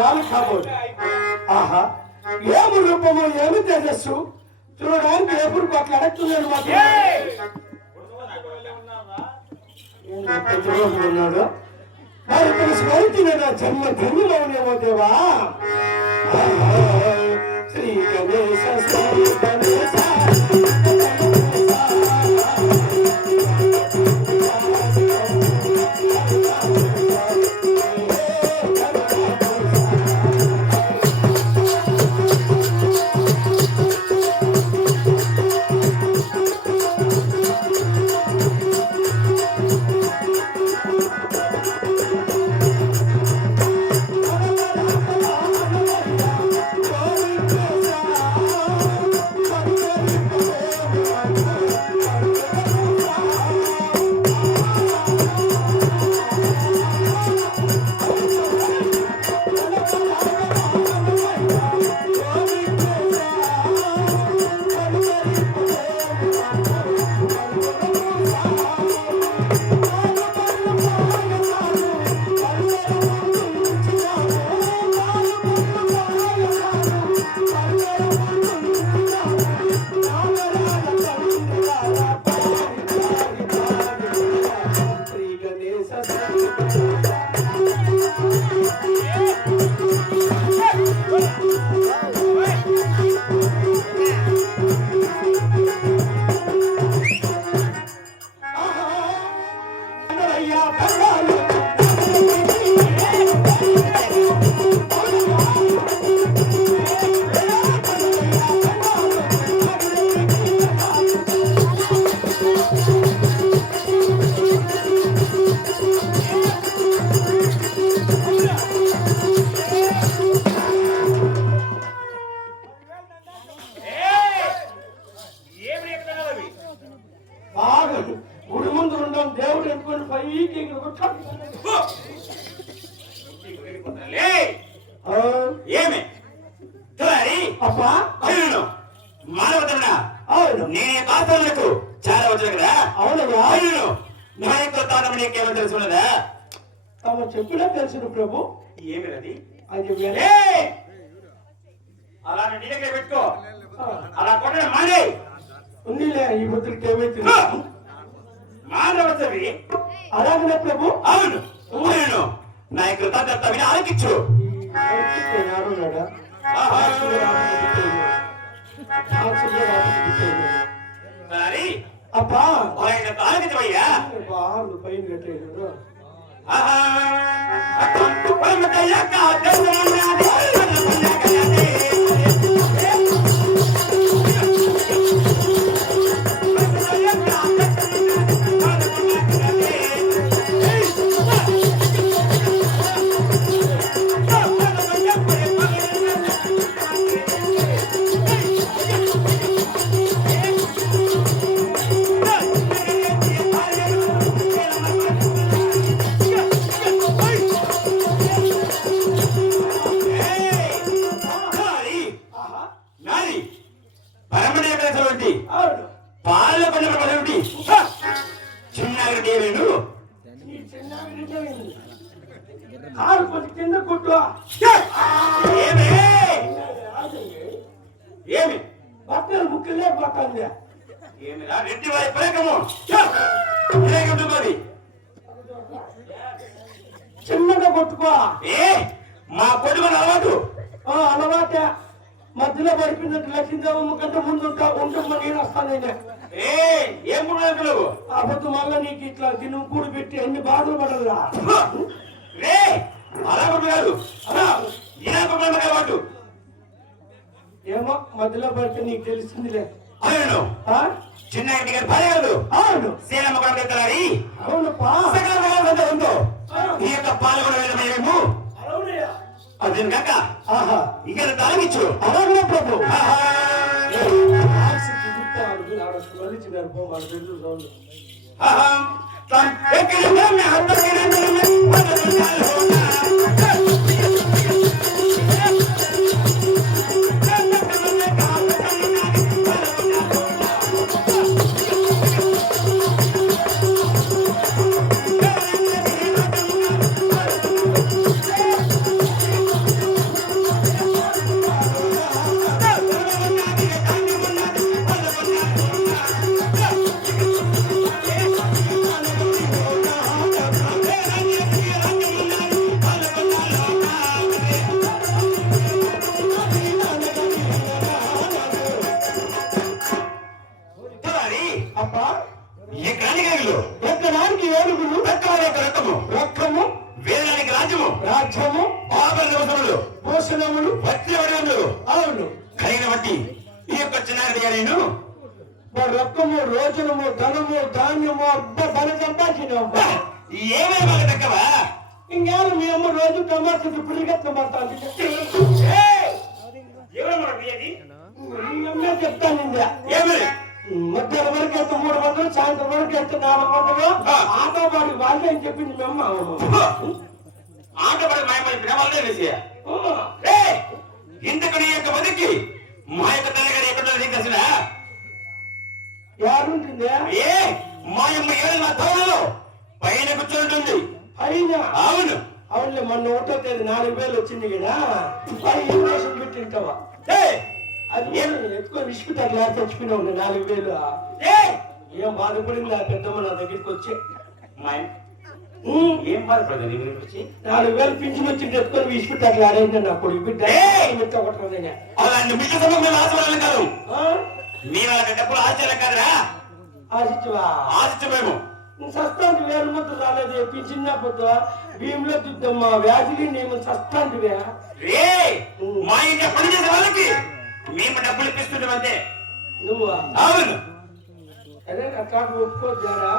రాలి కాబోదు. ఆహా, ఏమి రూపము, ఏమి తేజస్సు, చూడడానికి ఎప్పుడు పట్ల అడగతున్నాడు. ఉన్నాడు మరి ఇతను స్మరించిన నా జన్మ ధన్యులో ఉండేమో దేవా. శ్రీ గణేశ శ్రీ గణేశ నేనే పాత్రలకు చాలా వచ్చాను కదా. అవును నాయకత్వం నీకేమో తెలుసున్నదా? తమ చెప్పులే తెలుసు ప్రభు. ఏమి అది? అది అలా నీ దగ్గర పెట్టుకో. అలా కొట్టిన మానే ఉందిలే. ఈ బుద్ధులకి ఏమైతుంది? మానవతవి అలాగనే ప్రభు. అవును అవును. నా కృతజ్ఞత విని ఆలకించు. అబ్బా ఆయన తాలకించవయ్యా. పైన కట్టేశారు. కింద కుట్టు ఏమి బట్టలు ముక్కలే పట్టాలి. ఏమిరా రెడ్డి వారి పలకము మరి చిన్నగా కొట్టుకో. మా కొడుకుని అలవాటు. అలవాటే. మధ్యలో పడిపోయినట్టు లక్ష్మీదేవమ్మ కంటే ముందు ఉంటామని నేను వస్తాను. ఏం కూడా అబద్ధం మళ్ళా నీకు ఇట్లా తిను కూడి పెట్టి అన్ని బాధలు పడరా. రే అలా కాదు అలవాటు. ఏమో మధ్యలో పడితే నీకు తెలిసిందిలే. అవును చిన్నారెడ్డి గారి భార్య గారు అవును సేనమ్మ కూడా ఎత్తలాడి అవునప్పా సకల భగవంతుడు ఉందో ఈ యొక్క పాల్గొన మేము అవునయ్యా అదే కాక ఆహా ఇక్కడ తాగిచ్చు అలాగే ప్రభు ఆహా. అహం తం ఎక్కడ మే అబ్బా ఈ క్రాంతికారులు ఎక్కడానికి ఏడుగురు రకము రక్తము వేదానికి రాజ్యము రాజ్యము ఆభరణ దివసములు భూషణములు వజ్రవడములు అవును కలిగిన బట్టి ఈ యొక్క చిన్నారెడ్డి గారిను రక్తము రోజునము ధనము ధాన్యము అబ్బా బల సంపాదించినావు ఏమేమి మాకు తగ్గవా ఇంకేం మీ అమ్మ రోజు టమాటా పులిగత్త మాట్లాడి ఈ అమ్మే చెప్తాను ఏమి మధ్యాహ్నం వరకు ఎంత 300 సాయంత్రం వరకు ఎంత 400 ఆటో పాటు వాళ్ళే అని చెప్పింది మీ అమ్మ ఆటపడి మాయమని పిలవాలనే విషయ ఇంతకు నీ యొక్క బతికి మా యొక్క తల్లిగారు ఎక్కడ నీకసిన ఎవరుంటుంది ఏ మా యొక్క ఏడు నా తోడలో పైన కూర్చుంటుంది అయినా అవును అవునులే మొన్న 1వ తేదీ 4000 వచ్చింది కదా అది ఇంజక్షన్ పెట్టింటావా అది ఎక్కువ విసుకుతారు లేదా చచ్చిపోయినావు 4000 ఏం బాధపడింది ఆ పెద్దమ్మ నా దగ్గరికి వచ్చి ఏం బాధపడదు నీ గురించి వచ్చి 4000 పింఛన్ వచ్చి ఎత్తుకొని విసుకుతారు ఆడైంది నా కొడుకు బిడ్డ ఒకటి అలాంటి బిడ్డ సమయం మేము ఆశపడాలి కాదు మీ వాళ్ళకి డబ్బులు ఆశ్చర్యం కాదురా ఆశించవా ఆశించమేము సస్తాంటి వేరు ముద్ద రాలేదు పింఛన్న పొద్దు భీములో దిద్దమ్మా వ్యాధులు నేను సస్తాంటివే రే మా ఇంట్లో పని చేసే వాళ్ళకి మేము డబ్బులు ఇప్పిస్తుంటామంతే నువ్వు అవును అదే అట్లా ఒప్పుకోద్దారా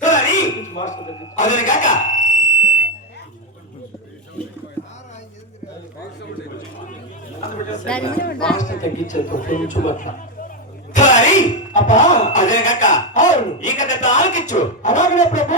కానీ మాస్టర్ దగ్గర అదే కాక మాస్టర్ తగ్గించదు కొంచెం అట్లా కానీ అబ్బా అదే కాక అవును ఇక ఆలకిచ్చు అలాగనే ప్రభు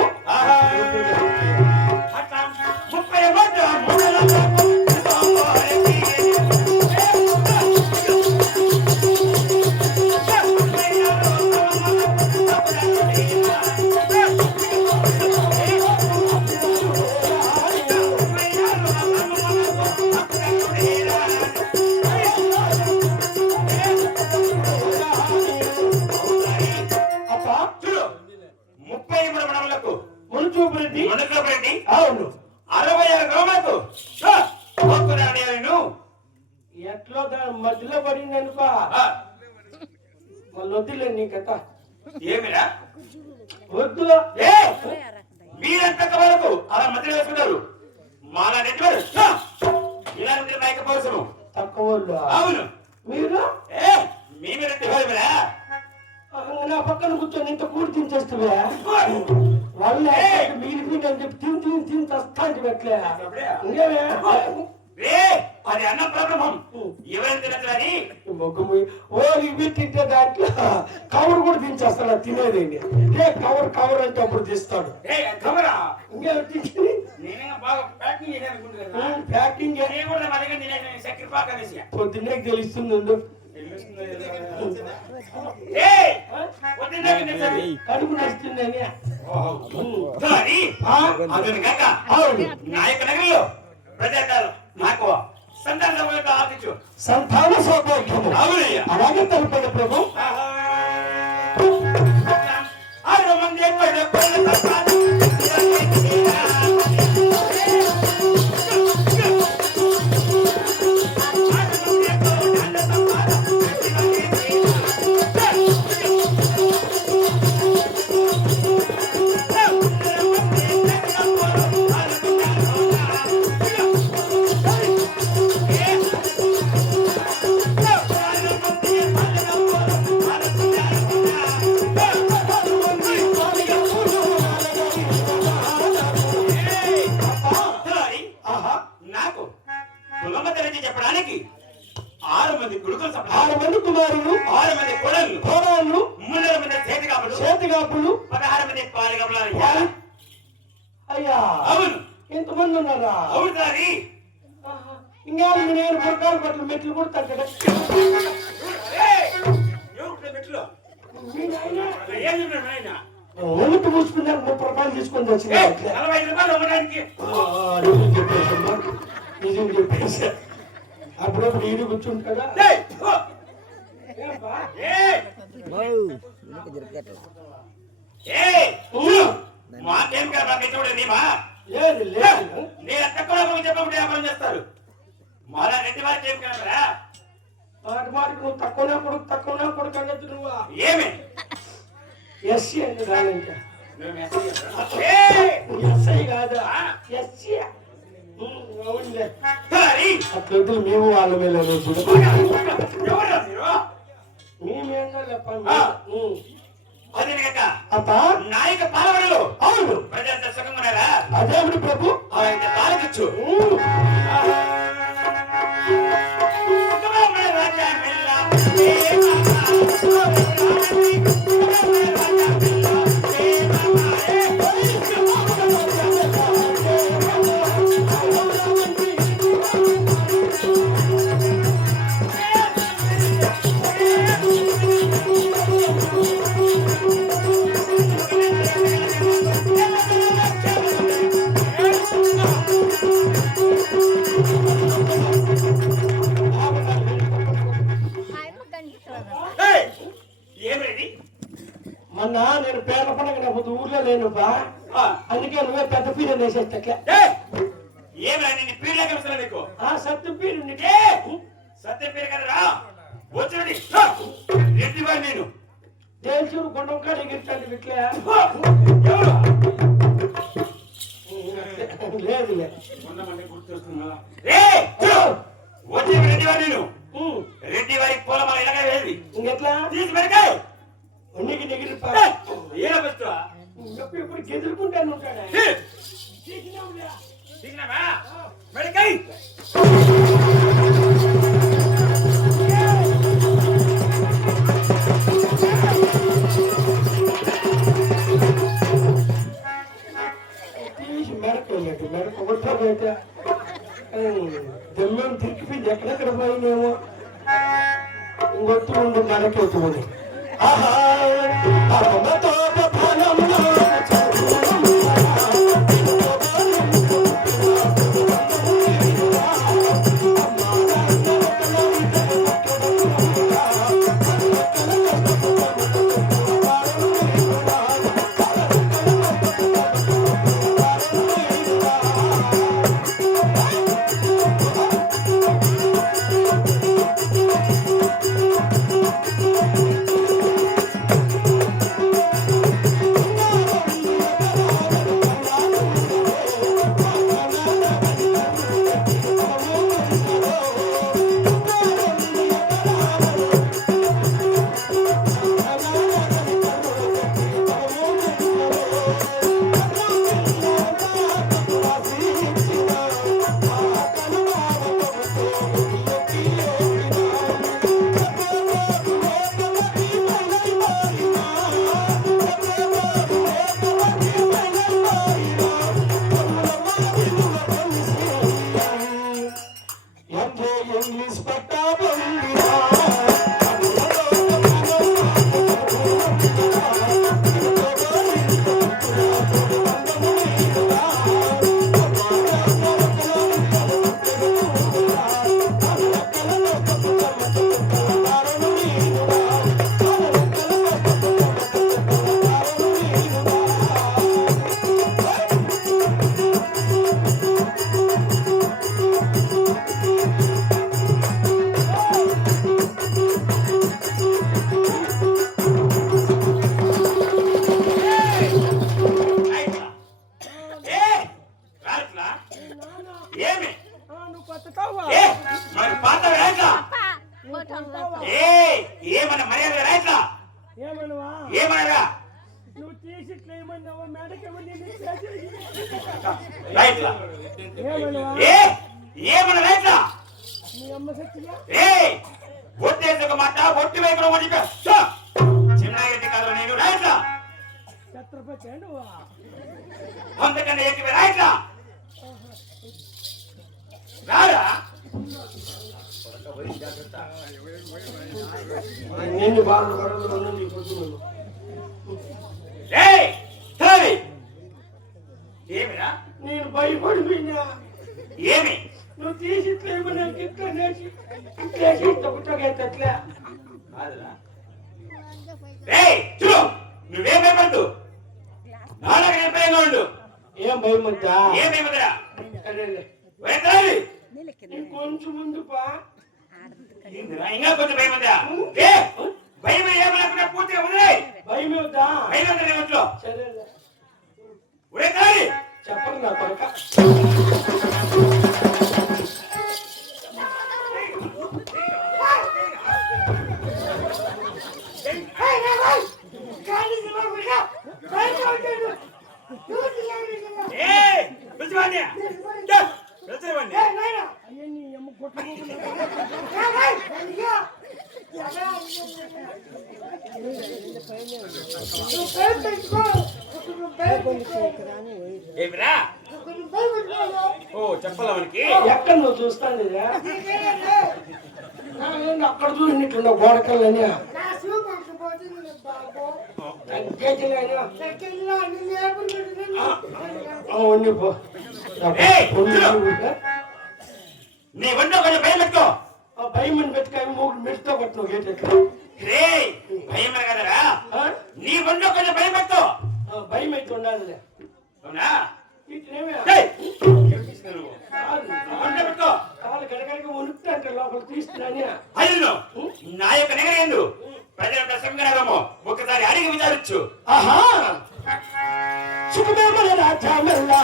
33 మండలకు మునుచూపురెడ్డి మునకరెడ్డి అవును 66 గ్రామాలకు నేను ఎట్లో దాని మధ్యలో పడింది అనుపా మళ్ళీ వద్దులే నీ కథ ఏమిరా వద్దు మీరంత వరకు అలా మధ్యలో వేసుకున్నారు మాలా నెట్వారు ఇలాంటి నాయక పౌరుషము తక్కువ అవును మీరు మేము రెడ్డి వారిరా నా పక్కన కూర్చొని ఇంత కూడి తినేస్తువే వాళ్ళే మీరు అని చెప్పి తిని తస్తాంటి పెట్టలే ఇంకేమే అది అన్న ప్రాబ్లం ఎవరైనా తినట్లని ఓ ఇవి తింటే దాంట్లో కవర్ కూడా దించేస్తాడు తినేదండి కవర్ అంటే అప్పుడు తీస్తాడు ప్యాకింగ్ పొద్దున్నే తెలుస్తుంది కడుపు నడుస్తుందని నాయక నగరంలో ప్రజాకాలం నాకు సంతాన సౌభాగ్యము అలాగే తెలుపండి ప్రభు ముల్లాళ్ళు, ముళ్ళల మీద చేతిగాపులు, 16 మంది పాలిగాపులు. అయ్యా అవును, ఇంతమంది ఉన్నారా? అవును సారి. ఇంకేం నేను పురకాలు పట్ల మెట్లు కూడా తగ్గడ మెట్లు ఒంటి మూసుకున్నారు. 30 రూపాయలు తీసుకొని వచ్చింది. 45 రూపాయలు ఇవ్వడానికి. చెప్పేసమ్మా, నిజం చెప్పేసా. అప్పుడప్పుడు ఈడు కూర్చుంటాడా? మాకేం కదా చూడండి నీమా లేదు లేదు, నేను తక్కువ చెప్పకుండా వ్యాపారం చేస్తారు. మళ్ళా రెడ్డి వారికి ఏం కాదురా. మాటికి నువ్వు తక్కువనే కొడుకు అన్నట్టు నువ్వు ఏమి ఎస్సీ అని రాలంటే ఏయ్! ఎస్ఐ కాదా? ఎస్సీ అవునులే. అట్లొద్దు, మేము వాళ్ళ మీద ఎవరురా మీరు? మేమేంగా అదే కనుక అప్ప నాయక పాలవడలు అవును ప్రజలంతా సుఖంగా ఉన్నారా? అదేమిటి ప్రభు? ఆయన పాలకిచ్చు. మొన్న నేను పేర్ల పండుగ నాకు ఊర్లో లేను బా, అందుకే నువ్వే పెద్ద పీర వేసేస్తట్లే. ఏమిరా నీ పీడలేక వస్తున్నా నీకు? సత్యం పీరు సత్యం పేరు కదరా వచ్చి రెడ్డి వారి నేను తేల్చూరు గుండం కాడ ఎగిరిటాడు ఇట్లే. ఎవరు లేదు వచ్చి రెడ్డి వారి నేను రెడ్డి వారికి పూలమాల ఇలాగే వేది ఇంకెట్లా తీసి పెరకాయ ఉన్నికి నెగిరిపా ఏనా పెట్టువా ఇప్పుడు గెదురుకుంటాను ఉంటాడా? తీసినావా మెడకాయ తీసి మెడకయ్యట్టు మెడక కొట్టబోతే దెమ్మం తిరిగిపోయింది. ఎక్కడెక్కడ పోయినేమో ఇంకొత్తు ఉండు మెడకెత్తుకుని. ఆహా ఏమన్నా మర్యాద రైట్లా ఏమనరా నువ్వు తీసి రైట్లా ఏమన్నా రైట్లా ఒట్టేసి ఒక మాట ఒట్టి వైపు అందుకని ఎక్కువ రాయిట్లా రారా నేను బాగా గొడవలు నీ పొద్దున ఏయ్ తావి ఏమిరా నేను భయపడిపోయినా ఏమి నువ్వు తీసి ఇట్లేమో నాకు ఇట్లా నేసి ఇట్లేసి తొక్కుతోగేటట్లే కాదురా ఏయ్ చూడు నువ్వేం భయపడదు నాలుగు నిర్భయంగా ఉండు ఏం భయం వద్దా ఏం భయపడరా సరేలే కొంచెం ముందు పా ఇంకా కొంచెం భయం ఉందా ఏ భయం ఏమనుకున్నా పూర్తిగా ఉంది భయం వద్దా భయం ఉందా ఒంట్లో సరేలే ఒరే తావి చెప్పరు నా కొరక ఏమిరా ఓ చెప్పాలా మనకి ఎక్కడ నువ్వు చూస్తాను అక్కడ చూసినట్లున్నా గోడకల్లని ఉండిపో నీ ఒంట్లో కొంచెం భయం పెట్టుకో భయం అని పెట్టుకాయ మూడు మిడితో పట్టు గేట్ రే భయం కదరా నీ ఒంట్లో కొంచెం భయం పెట్టుకో భయం అయితే ఉండాలి అవునా కాలు గడగడగా ఉనుకుతా అంటే లోపల తీస్తున్నాని అయ్యో నా యొక్క నిగరేందు ప్రజల ప్రసంగము ఒకసారి అడిగి విచారించు ఆహా సుఖమేమల రాజామల్లా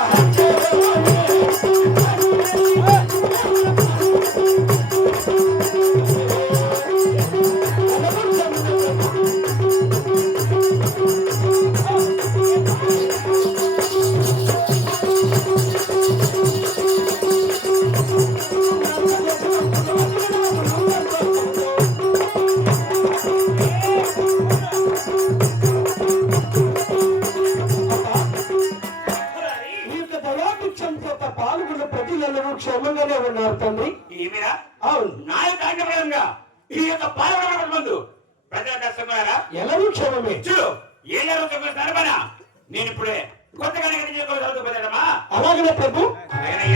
పాల్గొన్న ప్రజలందరూ క్షేమంగానే ఉన్నారు తండ్రి ఏమిరా అవును నా యొక్క ఆజ్ఞప్రదంగా ఈ యొక్క పాల్గొనడం ముందు ప్రజల దర్శకులారా ఎలాగూ క్షేమమే చూడు ఏ జరుగుతున్న సరబన నేను ఇప్పుడే కొత్తగా చదువుకోదమ్మా అలాగనే ప్రభు ఆయన